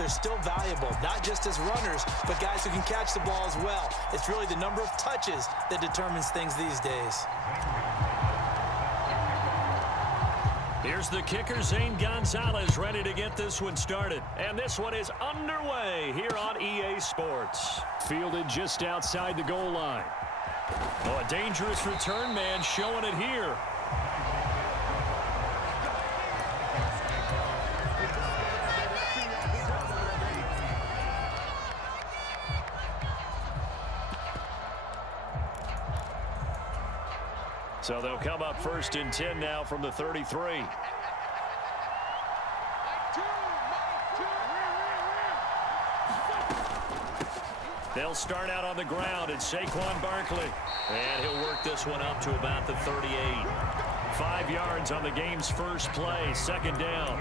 they're still valuable, not just as runners, but guys who can catch the ball as well. It's really the number of touches that determines things these days. Here's the kicker, Zane Gonzalez, ready to get this one started. And this one is underway here on EA Sports. Fielded just outside the goal line. Oh, a dangerous return man showing it here. So they'll come up 1st and 10 now from the 33. They'll start out on the ground. It's Saquon Barkley. And he'll work this one up to about the 38. 5 yards on the game's first play. 2nd down.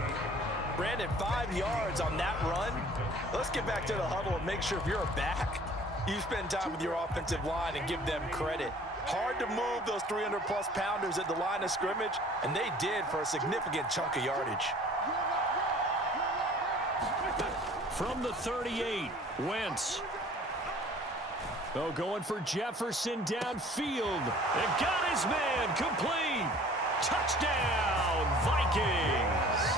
Brandon, 5 yards on that run. Let's get back to the huddle and make sure if you're a back, you spend time with your offensive line and give them credit. Hard to move those 300-plus pounders at the line of scrimmage, and they did for a significant chunk of yardage. From the 38, Wentz. Oh, going for Jefferson downfield. And got his man complete. Touchdown, Vikings.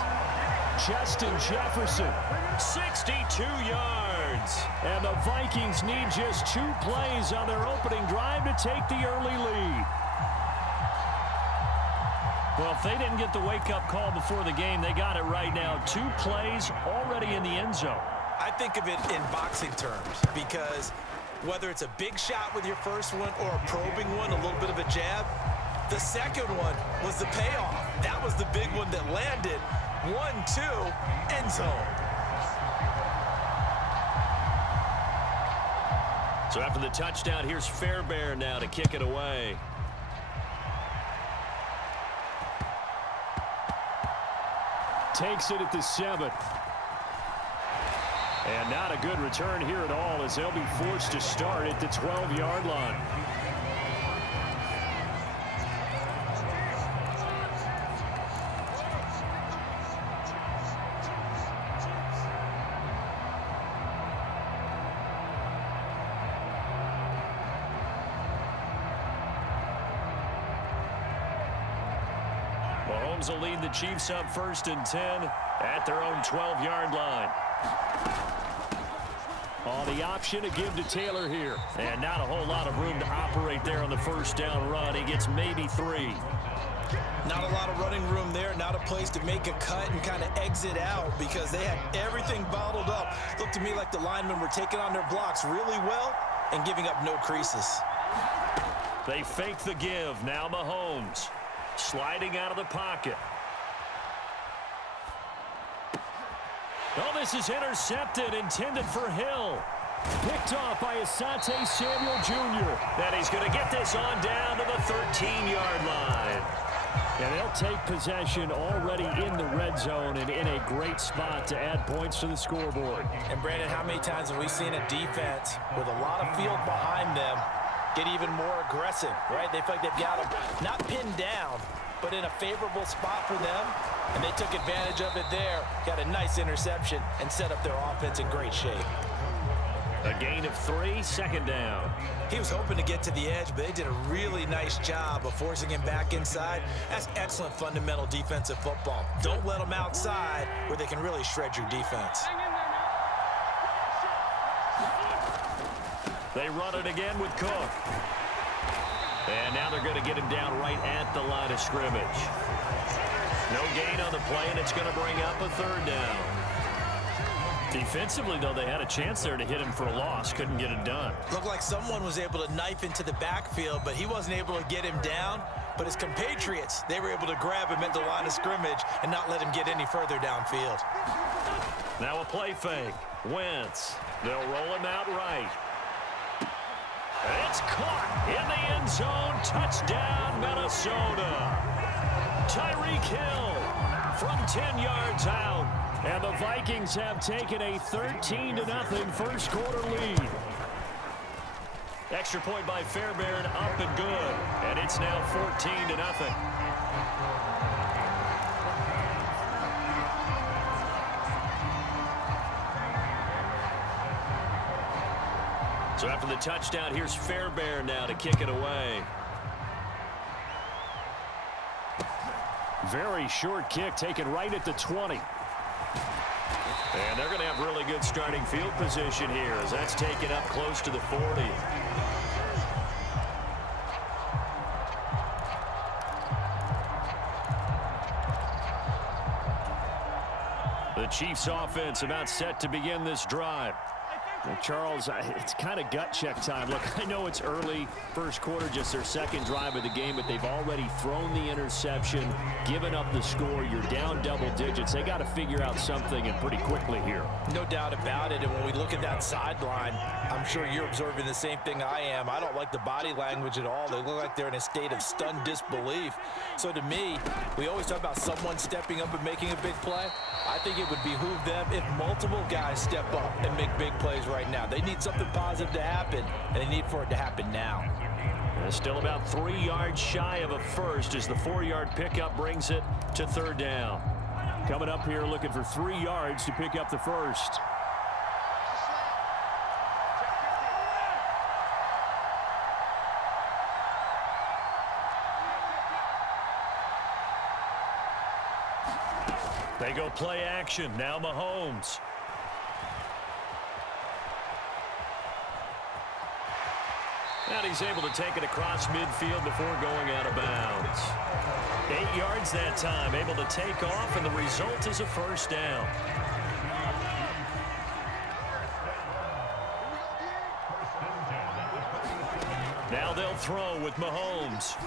Justin Jefferson, 62 yards. And the Vikings need just 2 plays on their opening drive to take the early lead. Well, if they didn't get the wake-up call before the game, they got it right now. 2 plays already in the end zone. I think of it in boxing terms because whether it's a big shot with your first one or a probing one, a little bit of a jab, the second one was the payoff. That was the big one that landed. 1-2, end zone. So after the touchdown, here's Fairbairn now to kick it away. Takes it at the 7. And not a good return here at all as they'll be forced to start at the 12-yard line. Mahomes will lead the Chiefs up 1st and 10 at their own 12-yard line. On the option to give to Taylor here. And not a whole lot of room to operate there on the 1st down run. He gets maybe 3. Not a lot of running room there. Not a place to make a cut and kind of exit out because they had everything bottled up. Looked to me like the linemen were taking on their blocks really well and giving up no creases. They fake the give. Now Mahomes sliding out of the pocket. Oh, this is intercepted, intended for Hill. Picked off by Asante Samuel Jr. And he's going to get this on down to the 13-yard line. And they'll take possession already in the red zone and in a great spot to add points to the scoreboard. And, Brandon, how many times have we seen a defense with a lot of field behind them get even more aggressive, right? They feel like they've got them not pinned down, but in a favorable spot for them, and they took advantage of it there. Got a nice interception and set up their offense in great shape. A gain of 3, 2nd down. He was hoping to get to the edge, but they did a really nice job of forcing him back inside. That's excellent fundamental defensive football. Don't let them outside where they can really shred your defense. They run it again with Cook. And now they're going to get him down right at the line of scrimmage. No gain on the play, and it's going to bring up a 3rd down. Defensively, though, they had a chance there to hit him for a loss. Couldn't get it done. Looked like someone was able to knife into the backfield, but he wasn't able to get him down. But his compatriots, they were able to grab him at the line of scrimmage and not let him get any further downfield. Now a play fake. Wentz. They'll roll him out right. It's caught in the end zone. Touchdown, Minnesota. Tyreek Hill from 10 yards out. And the Vikings have taken a 13-0 first quarter lead. Extra point by Fairbairn, up and good. And it's now 14-0. So after the touchdown, here's Fairbairn now to kick it away. Very short kick taken right at the 20. And they're going to have really good starting field position here as that's taken up close to the 40. The Chiefs offense about set to begin this drive. Well, Charles, it's kind of gut check time. Look, I know it's early, first quarter, just their second drive of the game, but they've already thrown the interception, given up the score. You're down double digits. They got to figure out something, and pretty quickly here. No doubt about it, and when we look at that sideline, I'm sure you're observing the same thing I am. I don't like the body language at all. They look like they're in a state of stunned disbelief. So to me, we always talk about someone stepping up and making a big play. I think it would behoove them if multiple guys step up and make big plays right now. They need something positive to happen, and they need for it to happen now. And still about 3 yards shy of a first as the 4-yard pickup brings it to third down. Coming up here looking for 3 yards to pick up the first. They go play action. Now Mahomes. And he's able to take it across midfield before going out of bounds. 8 yards that time, able to take off, and the result is a first down. Now they'll throw with Mahomes.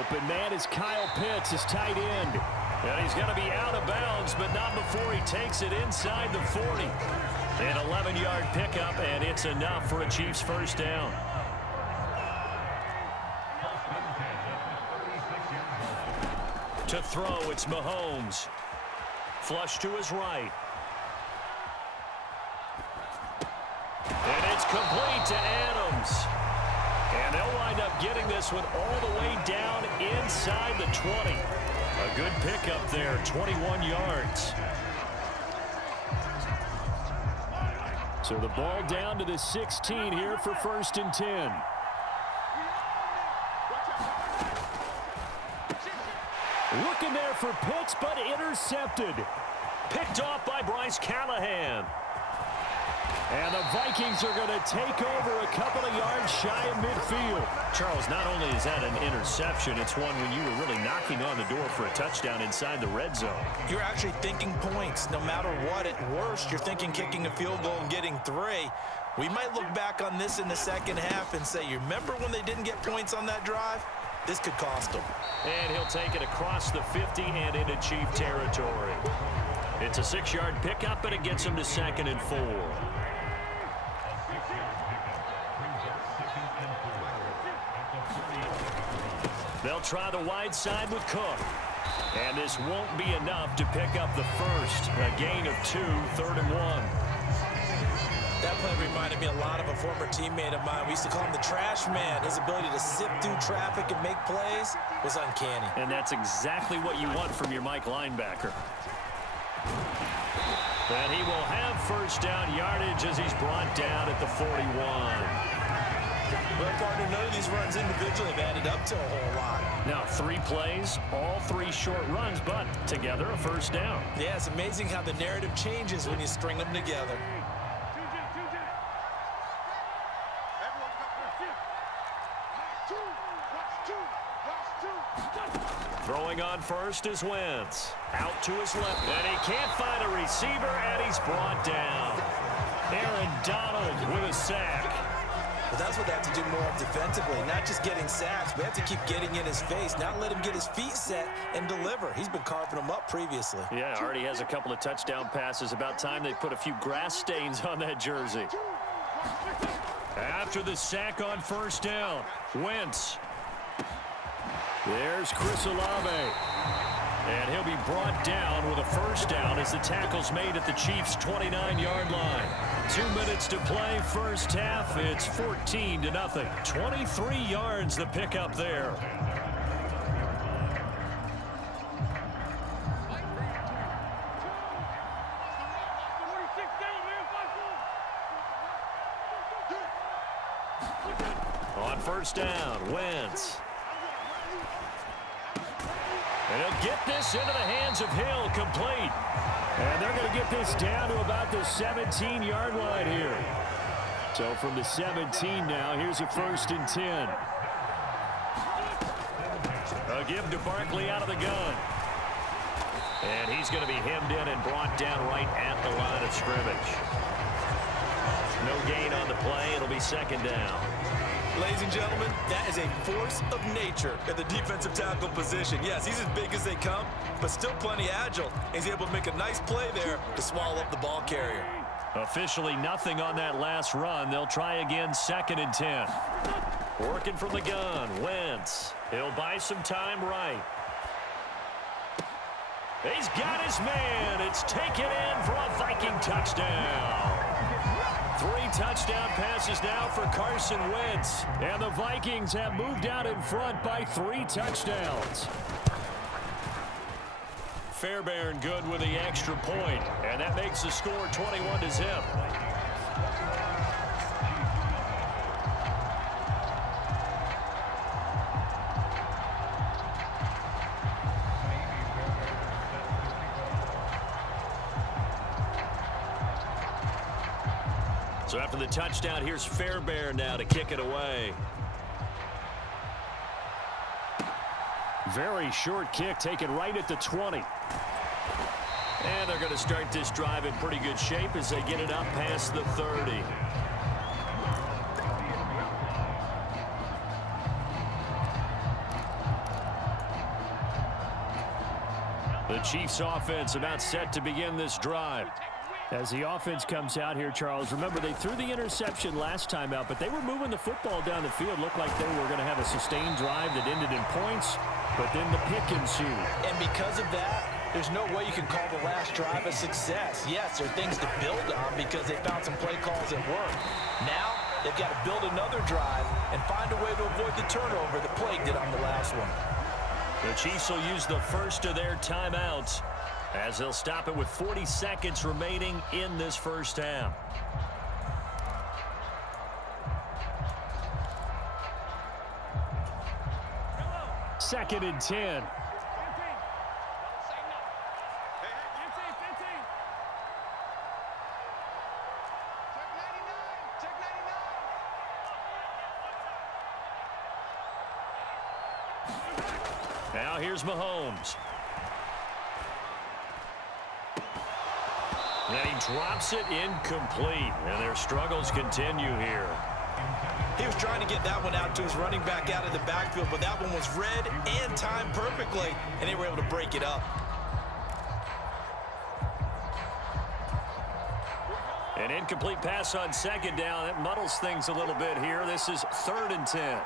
Open man is Kyle Pitts, his tight end. And he's going to be out of bounds, but not before he takes it inside the 40. An 11-yard pickup, and it's enough for a Chiefs first down. To throw, it's Mahomes. Flush to his right. And it's complete to Adams. And they'll wind up getting this one all the way down inside the 20. A good pickup there, 21 yards. So the ball down to the 16 here for 1st and 10. Looking there for Pitts, but intercepted. Picked off by Bryce Callahan. And the Vikings are going to take over a couple of yards shy of midfield. Charles, not only is that an interception, it's one when you were really knocking on the door for a touchdown inside the red zone. You're actually thinking points. No matter what, at worst, you're thinking kicking a field goal and getting 3. We might look back on this in the second half and say, you remember when they didn't get points on that drive? This could cost them. And he'll take it across the 50 and into Chief territory. It's a 6-yard pickup, and it gets him to 2nd and 4. They'll try the wide side with Cook. And this won't be enough to pick up the first. A gain of 2, 3rd and 1. That play reminded me a lot of a former teammate of mine. We used to call him the trash man. His ability to sift through traffic and make plays was uncanny. And that's exactly what you want from your Mike linebacker. And he will have first down yardage as he's brought down at the 41. Well, partner, none of these runs individually have added up to a whole lot. Now 3 plays, all 3 short runs, but together a first down. Yeah, it's amazing how the narrative changes when you string them together. Throwing on first is Wentz. Out to his left. And he can't find a receiver, and he's brought down. Aaron Donald with a sack. But that's what they have to do more of defensively, not just getting sacks. We have to keep getting in his face, not let him get his feet set and deliver. He's been carving them up previously. Yeah, already has a couple of touchdown passes. About time they put a few grass stains on that jersey. After the sack on first down, Wentz. There's Chris Olave. And he'll be brought down with a first down as the tackle's made at the Chiefs' 29-yard line. 2 minutes to play, first half. It's 14-0. 23 yards the pickup there. On first down, Wentz. And he'll get this into the hands of Hill, complete. And they're going to get this down to about the 17-yard line here. So from the 17 now, here's a 1st and 10. A give to Barkley out of the gun. And he's going to be hemmed in and brought down right at the line of scrimmage. No gain on the play. It'll be 2nd down. Ladies and gentlemen, that is a force of nature at the defensive tackle position. Yes, he's as big as they come, but still plenty agile. He's able to make a nice play there to swallow up the ball carrier. Officially nothing on that last run. They'll try again, 2nd and 10. Working from the gun, Wentz. He'll buy some time right. He's got his man. It's taken in for a Viking touchdown. 3 touchdown passes now for Carson Wentz. And the Vikings have moved out in front by 3 touchdowns. Fairbairn good with the extra point. And that makes the score 21-0. So after the touchdown, here's Fairbairn now to kick it away. Very short kick taken right at the 20. And they're going to start this drive in pretty good shape as they get it up past the 30. The Chiefs offense about set to begin this drive. As the offense comes out here, Charles, remember they threw the interception last time out, but they were moving the football down the field. Looked like they were going to have a sustained drive that ended in points, but then the pick ensued. And because of that, there's no way you can call the last drive a success. Yes, there are things to build on because they found some play calls that work. Now, they've got to build another drive and find a way to avoid the turnover that plagued it on the last one. The Chiefs will use the first of their timeouts as they'll stop it with 40 seconds remaining in this first half. Second and 10. Now here's Mahomes. And he drops it incomplete. And their struggles continue here. He was trying to get that one out to his running back out of the backfield, but that one was read and timed perfectly, and they were able to break it up. An incomplete pass on 2nd down. That muddles things a little bit here. This is 3rd and 10.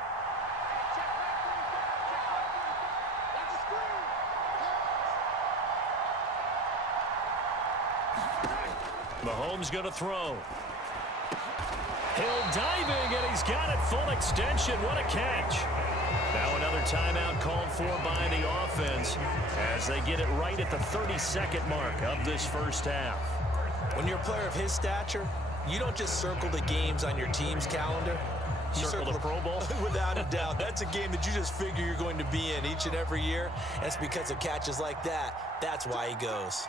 Mahomes going to throw. Hill diving, and he's got it full extension. What a catch. Now another timeout called for by the offense as they get it right at the 32nd mark of this first half. When you're a player of his stature, you don't just circle the games on your team's calendar. You circle the Pro Bowl? Without a doubt. That's a game that you just figure you're going to be in each and every year. And it's because of catches like that. That's why he goes.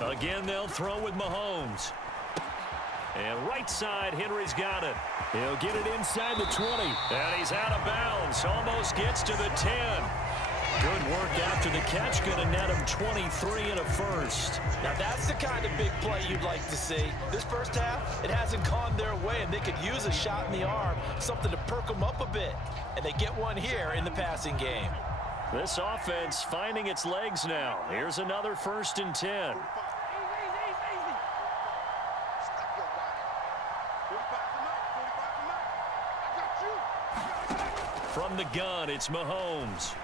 Again, they'll throw with Mahomes. And right side, Henry's got it. He'll get it inside the 20. And he's out of bounds. Almost gets to the 10. Good work after the catch. Going to net him 23 and a first. Now, that's the kind of big play you'd like to see. This first half, it hasn't gone their way, and they could use a shot in the arm, something to perk them up a bit. And they get one here in the passing game. This offense finding its legs now. Here's another 1st and 10. From the gun, it's Mahomes.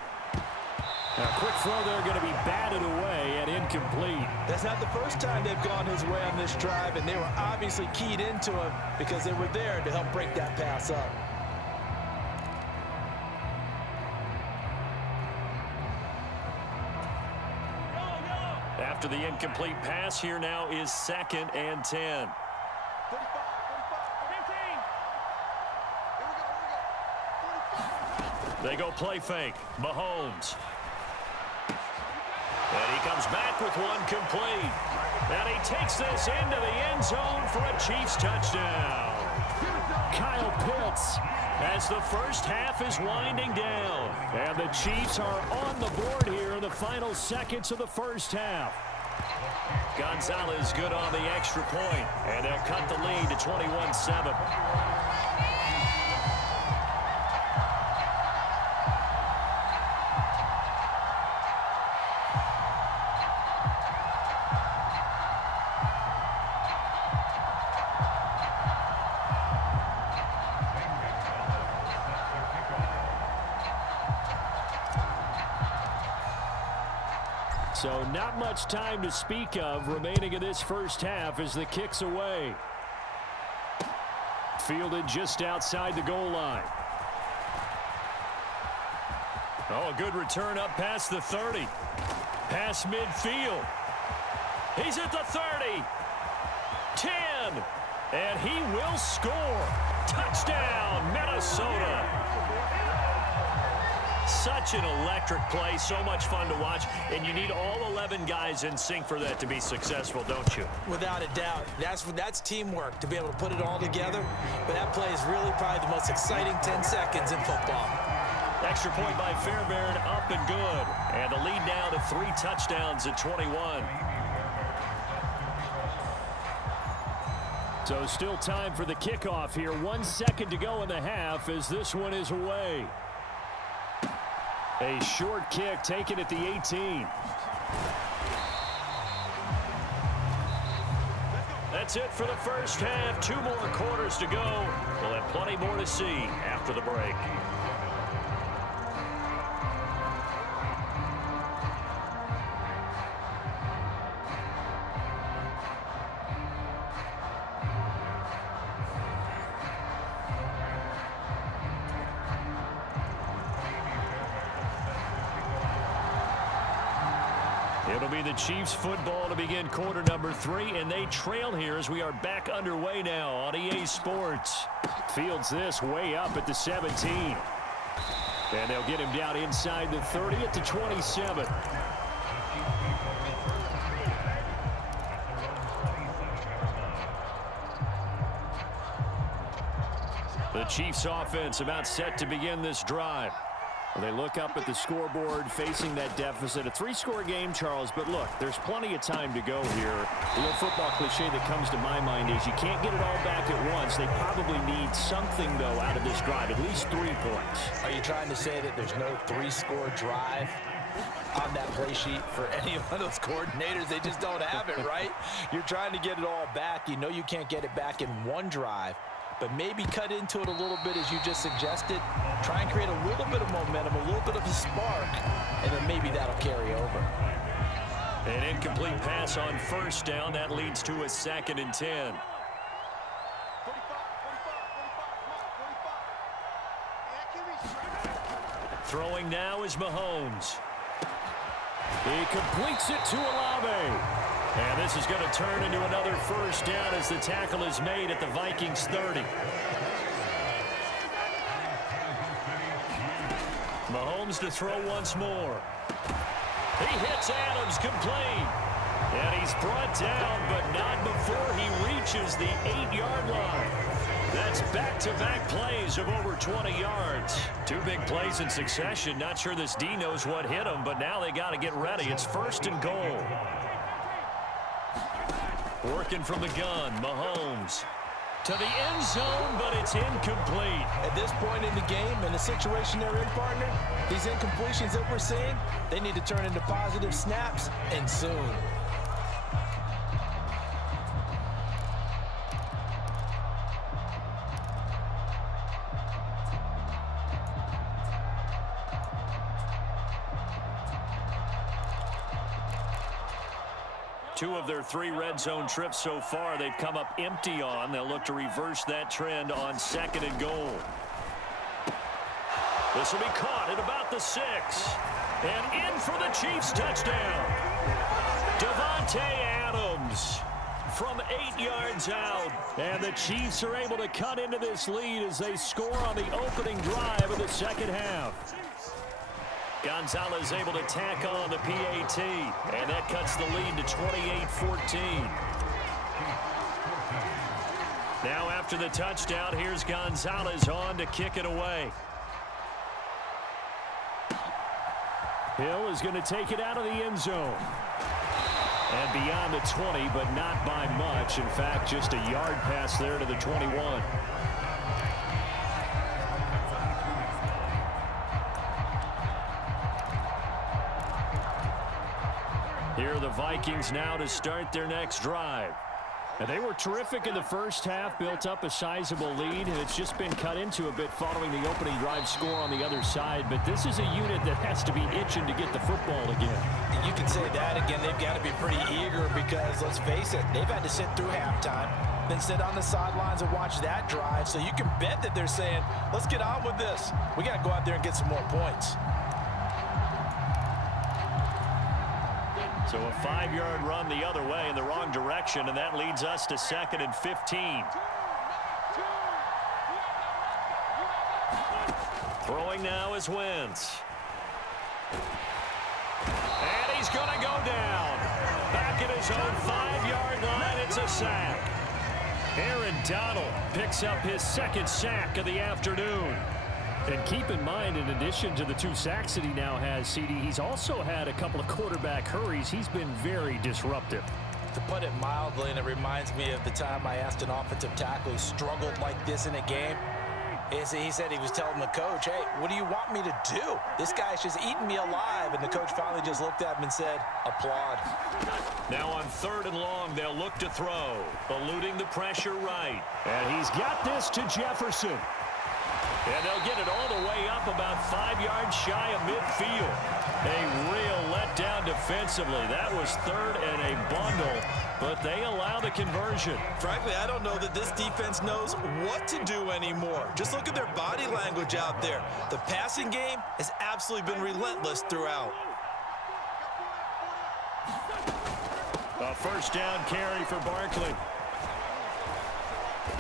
Now, quick throw there going to be batted away and incomplete. That's not the first time they've gone his way on this drive, and they were obviously keyed into him because they were there to help break that pass up. After the incomplete pass, here now is 2nd and 10. They go play fake. Mahomes. And he comes back with one complete. And he takes this into the end zone for a Chiefs touchdown. Kyle Pitts as the first half is winding down. And the Chiefs are on the board here in the final seconds of the first half. Gonzalez good on the extra point. And they'll cut the lead to 21-7. So not much time to speak of remaining in this first half as the kick's away. Fielded just outside the goal line. Oh, a good return up past the 30. Past midfield. He's at the 30. 10. And he will score. Touchdown, Minnesota. Such an electric play, so much fun to watch, and you need all 11 guys in sync for that to be successful, don't you? Without a doubt. That's teamwork, to be able to put it all together. But that play is really probably the most exciting 10 seconds in football. Extra point by Fairbairn, up and good. And the lead now to 3 touchdowns at 21. So still time for the kickoff here. 1 second to go in the half as this one is away. A short kick taken at the 18. That's it for the first half. 2 more quarters to go. We'll have plenty more to see after the break. It'll be the Chiefs football to begin quarter number 3, and they trail here as we are back underway now on EA Sports. Fields this way up at the 17. And they'll get him down inside the 30 at the 27. The Chiefs offense about set to begin this drive. They look up at the scoreboard facing that deficit. A 3-score game, Charles, but look, there's plenty of time to go here. The little football cliche that comes to my mind is you can't get it all back at once. They probably need something, though, out of this drive, at least 3 points. Are you trying to say that there's no 3-score drive on that play sheet for any one of those coordinators? They just don't have it, right? You're trying to get it all back. You know you can't get it back in one drive. But maybe cut into it a little bit as you just suggested. Try and create a little bit of momentum, a little bit of a spark, and then maybe that'll carry over. An incomplete pass on first down. That leads to a 2nd and 10. Throwing now is Mahomes. He completes it to Olave. And this is going to turn into another first down as the tackle is made at the Vikings 30. Mahomes to throw once more. He hits Adams complete. And he's brought down, but not before he reaches the 8-yard line. That's back-to-back plays of over 20 yards. 2 big plays in succession. Not sure this D knows what hit him, but now they got to get ready. It's 1st and goal. Working from the gun, Mahomes. To the end zone, but it's incomplete. At this point in the game, in the situation they're in, partner, these incompletions that we're seeing, they need to turn into positive snaps, and soon. Two of their 3 red zone trips so far, they've come up empty on. They'll look to reverse that trend on 2nd and goal. This will be caught at about the 6. And in for the Chiefs touchdown. Davante Adams from 8 yards out. And the Chiefs are able to cut into this lead as they score on the opening drive of the second half. Gonzalez able to tack on the PAT, and that cuts the lead to 28-14. Now after the touchdown, here's Gonzalez on to kick it away. Hill is going to take it out of the end zone. And beyond the 20, but not by much. In fact, just a yard pass there to the 21. Here are the Vikings now to start their next drive. And they were terrific in the first half, built up a sizable lead, and it's just been cut into a bit following the opening drive score on the other side. But this is a unit that has to be itching to get the football again. You can say that again. They've got to be pretty eager because, let's face it, they've had to sit through halftime, then sit on the sidelines and watch that drive. So you can bet that they're saying, let's get on with this. We got to go out there and get some more points. So a 5-yard run the other way in the wrong direction, and that leads us to 2nd and 15. Throwing now is Wentz. And he's going to go down. Back at his own 5-yard line, it's a sack. Aaron Donald picks up his 2nd sack of the afternoon. And keep in mind, in addition to the 2 sacks that he now has, CD, he's also had a couple of quarterback hurries. He's been very disruptive. To put it mildly, and it reminds me of the time I asked an offensive tackle who struggled like this in a game. He said he was telling the coach, hey, what do you want me to do? This guy's just eating me alive. And the coach finally just looked at him and said, applaud. Now on 3rd and long, they'll look to throw, eluding the pressure right. And he's got this to Jefferson. And they'll get it all the way up about 5 yards shy of midfield. A real letdown defensively. That was 3rd and a bundle, but they allow the conversion. Frankly, I don't know that this defense knows what to do anymore. Just look at their body language out there. The passing game has absolutely been relentless throughout. A 1st down carry for Barkley.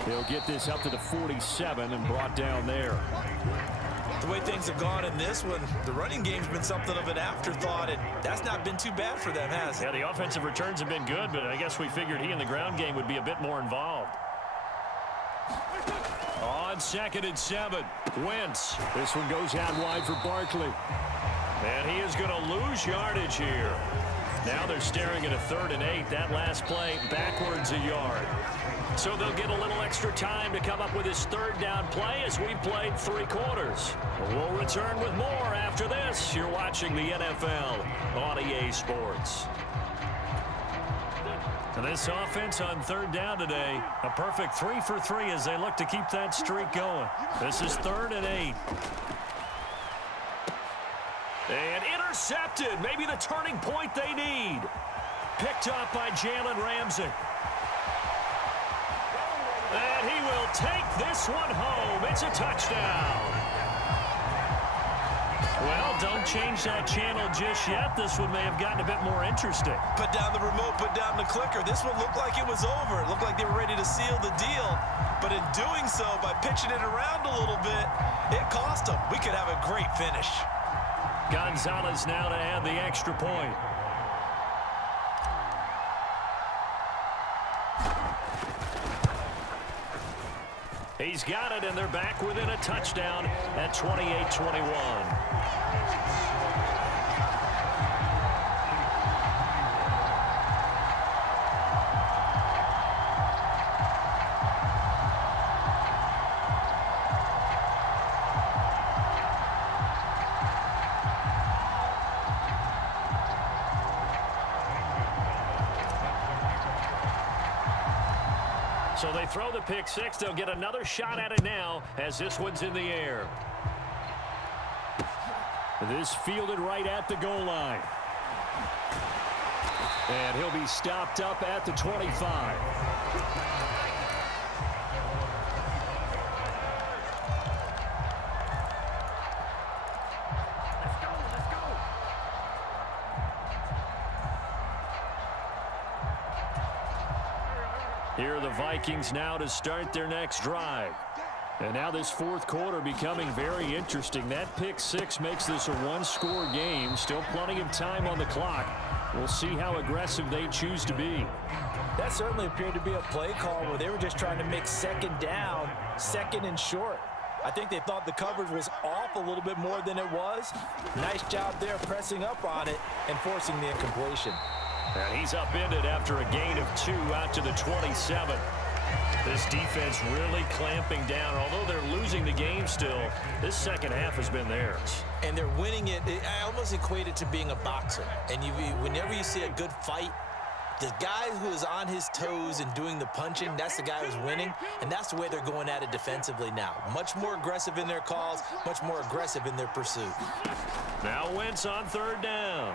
He'll get this up to the 47 and brought down there. The way things have gone in this one, the running game's been something of an afterthought, and that's not been too bad for them, has it? Yeah, the offensive returns have been good, but I guess we figured he in the ground game would be a bit more involved. On 2nd and 7, Wentz. This one goes out wide for Barkley. And he is going to lose yardage here. Now they're staring at a 3rd and 8. That last play backwards a yard. So they'll get a little extra time to come up with his 3rd down play as we played 3 quarters. We'll return with more after this. You're watching the NFL on EA Sports. And this offense on 3rd down today, a perfect 3 for 3 as they look to keep that streak going. This is 3rd and 8. And intercepted. Maybe the turning point they need. Picked up by Jalen Ramsey. And he will take this one home. It's a touchdown. Well, don't change that channel just yet. This one may have gotten a bit more interesting. Put down the remote, put down the clicker. This one looked like it was over. It looked like they were ready to seal the deal. But in doing so, by pitching it around a little bit, it cost them. We could have a great finish. Gonzalez now to add the extra point. He's got it, and they're back within a touchdown at 28-21. So they throw the pick six. They'll get another shot at it now as this one's in the air. This fielded right at the goal line. And he'll be stopped up at the 25. Here are the Vikings now to start their next drive. And now this fourth quarter becoming very interesting. That pick six makes this a one-score game. Still plenty of time on the clock. We'll see how aggressive they choose to be. That certainly appeared to be a play call where they were just trying to make second down, second and short. I think they thought the coverage was off a little bit more than it was. Nice job there pressing up on it and forcing the incompletion. And he's upended after a gain of 2 out to the 27. This defense really clamping down. Although they're losing the game still, this second half has been theirs. And they're winning it. I almost equate it to being a boxer. And whenever you see a good fight, the guy who is on his toes and doing the punching, that's the guy who's winning. And that's the way they're going at it defensively now. Much more aggressive in their calls, much more aggressive in their pursuit. Now Wentz on third down.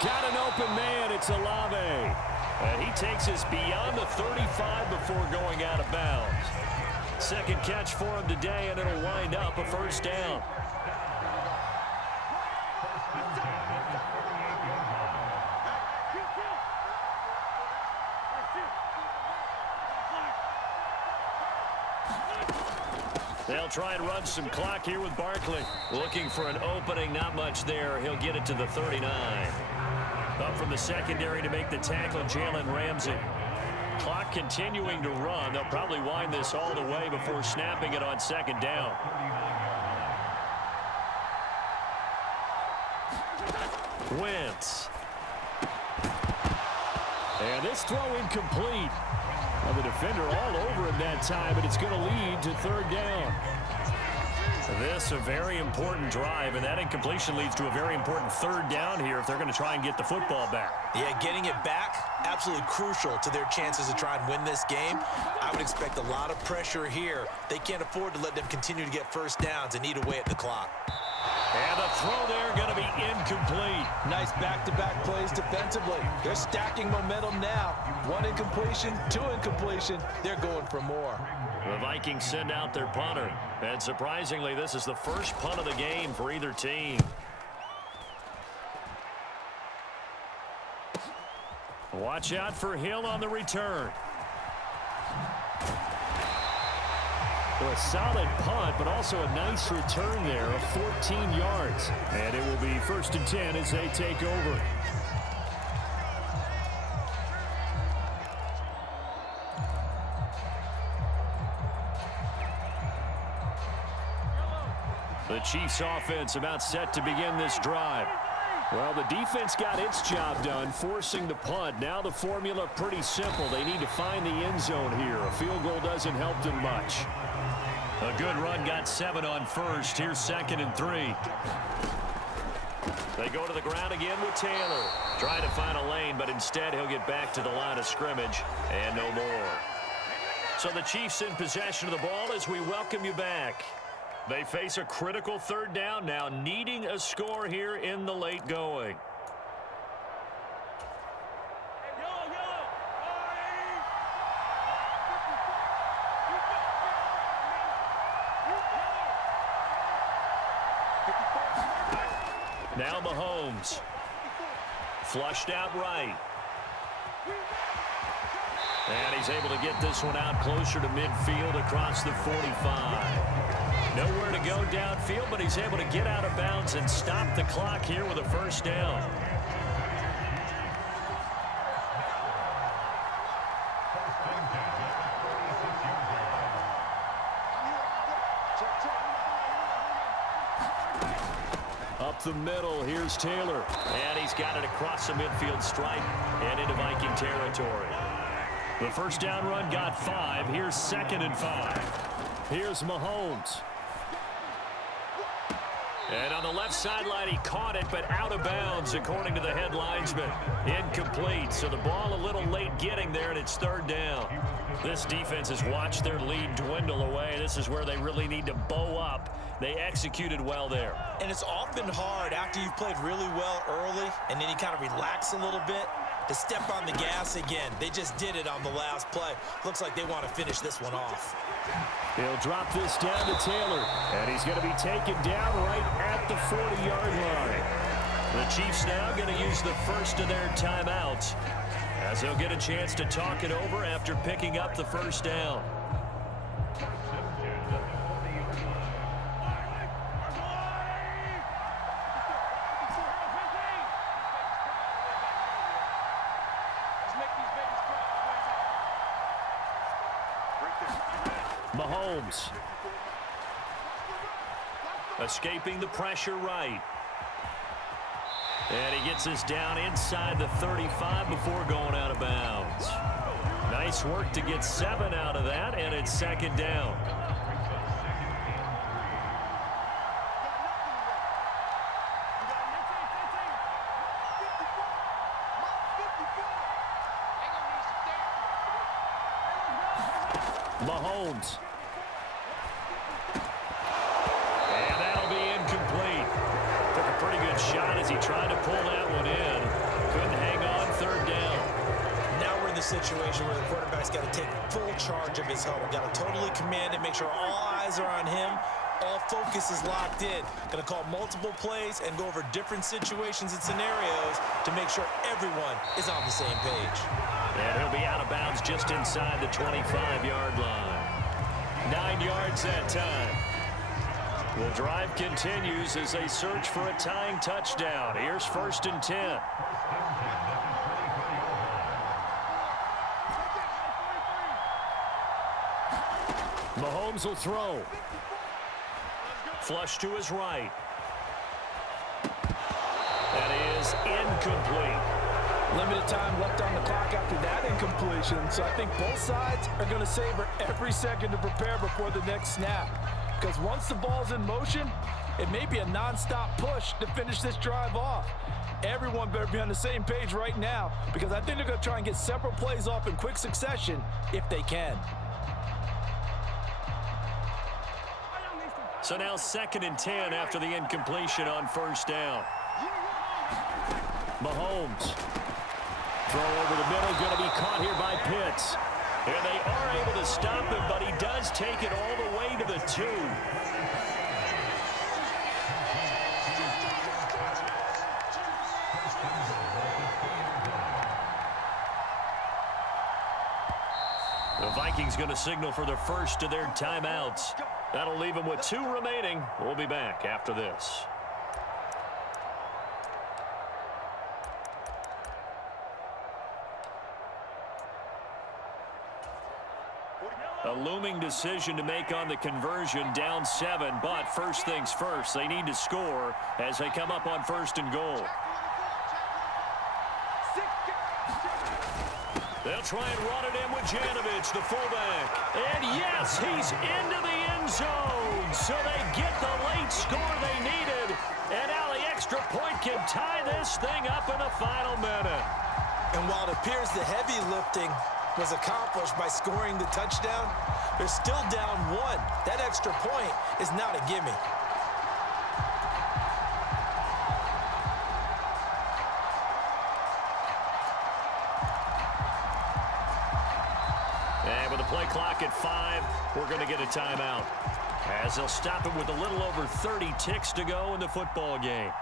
Got an open man. It's Olave. And he takes us beyond the 35 before going out of bounds. Second catch for him today, and it'll wind up a first down. They'll try and run some clock here with Barkley. Looking for an opening, not much there. He'll get it to the 39. Up from the secondary to make the tackle, Jalen Ramsey. Clock continuing to run. They'll probably wind this all the way before snapping it on second down. Wentz. And this throw incomplete. Well, the defender all over him that time, but it's going to lead to third down. This a very important drive, and that incompletion leads to a very important third down here if they're going to try and get the football back. Yeah, getting it back, absolutely crucial to their chances to try and win this game. I would expect a lot of pressure here. They can't afford to let them continue to get first downs and eat away at the clock. And the throw there going to be incomplete. Nice back-to-back plays defensively. They're stacking momentum now. 1 incompletion, 2 incompletion. They're going for more. The Vikings send out their punter. And surprisingly, this is the first punt of the game for either team. Watch out for Hill on the return. A solid punt, but also a nice return there of 14 yards. And it will be 1st and 10 as they take over. The Chiefs offense about set to begin this drive. Well, the defense got its job done, forcing the punt. Now the formula pretty simple. They need to find the end zone here. A field goal doesn't help them much. A good run, got 7 on first. Here's 2nd and 3. They go to the ground again with Taylor. Trying to find a lane, but instead he'll get back to the line of scrimmage and no more. So the Chiefs in possession of the ball as we welcome you back. They face a critical third down now, needing a score here in the late going. Now Mahomes. Flushed out right. And he's able to get this one out closer to midfield across the 45. Nowhere to go downfield, but he's able to get out of bounds and stop the clock here with a first down. Up the middle, here's Taylor. And he's got it across the midfield stripe and into Viking territory. The first down run got 5. Here's 2nd and 5. Here's Mahomes. And on the left sideline, he caught it, but out of bounds, according to the head linesman. Incomplete, so the ball a little late getting there, and it's third down. This defense has watched their lead dwindle away. This is where they really need to bow up. They executed well there. And it's often hard after you've played really well early, and then you kind of relax a little bit, to step on the gas again. They just did it on the last play. Looks like they want to finish this one off. He'll drop this down to Taylor, and he's going to be taken down right at the 40-yard line. The Chiefs now going to use the first of their timeouts. as he'll get a chance to talk it over after picking up the first down. Mahomes escaping the pressure right. And he gets us down inside the 35 before going out of bounds. Nice work to get 7 out of that, and it's second down. Mahomes. And that'll be incomplete. Took a pretty good shot as he tried to pull that one in. Couldn't hang on, third down. Now we're in the situation where the quarterback's got to take full charge of his huddle. Got to totally command it, make sure all eyes are on him. All focus is locked in. Going to call multiple plays and go over different situations and scenarios to make sure everyone is on the same page. And he'll be out of bounds just inside the 25-yard line. 9 yards that time. The drive continues as they search for a tying touchdown. Here's 1st and 10. Mahomes will throw. Flush to his right. That is incomplete. Limited time left on the clock after that incompletion, so I think both sides are going to savor every second to prepare before the next snap. Because once the ball's in motion, it may be a non-stop push to finish this drive off. Everyone better be on the same page right now, because I think they're going to try and get several plays off in quick succession if they can. So now 2nd and 10 after the incompletion on 1st down. Mahomes. Throw over the middle, going to be caught here by Pitts. And they are able to stop him, but he does take it all the way to the 2. The Vikings going to signal for the first of their timeouts. That'll leave them with 2 remaining. We'll be back after this. A looming decision to make on the conversion, down 7, but first things first, they need to score as they come up on 1st and goal. They'll try and run it in with Janovich, the fullback. And yes, he's into the end zone. So they get the late score they needed. And now the extra point can tie this thing up in the final minute. And while it appears the heavy lifting was accomplished by scoring the touchdown, they're still down 1. That extra point is not a gimme. And with the play clock at 5, we're going to get a timeout, as they'll stop it with a little over 30 ticks to go in the football game.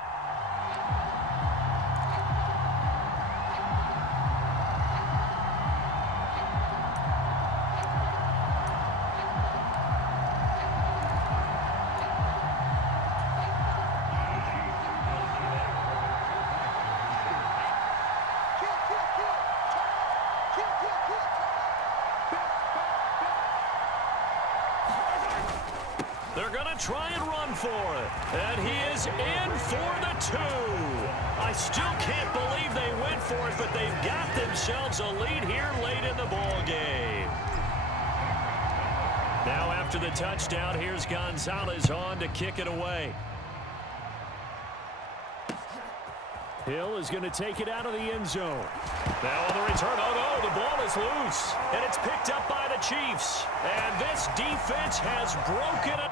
They're going to try and run for it. And he is in for the 2. I still can't believe they went for it, but they've got themselves a lead here late in the ball game. Now after the touchdown, here's Gonzalez on to kick it away. Hill is going to take it out of the end zone. Now on the return, oh no, the ball is loose. And it's picked up by the Chiefs. And this defense has broken it.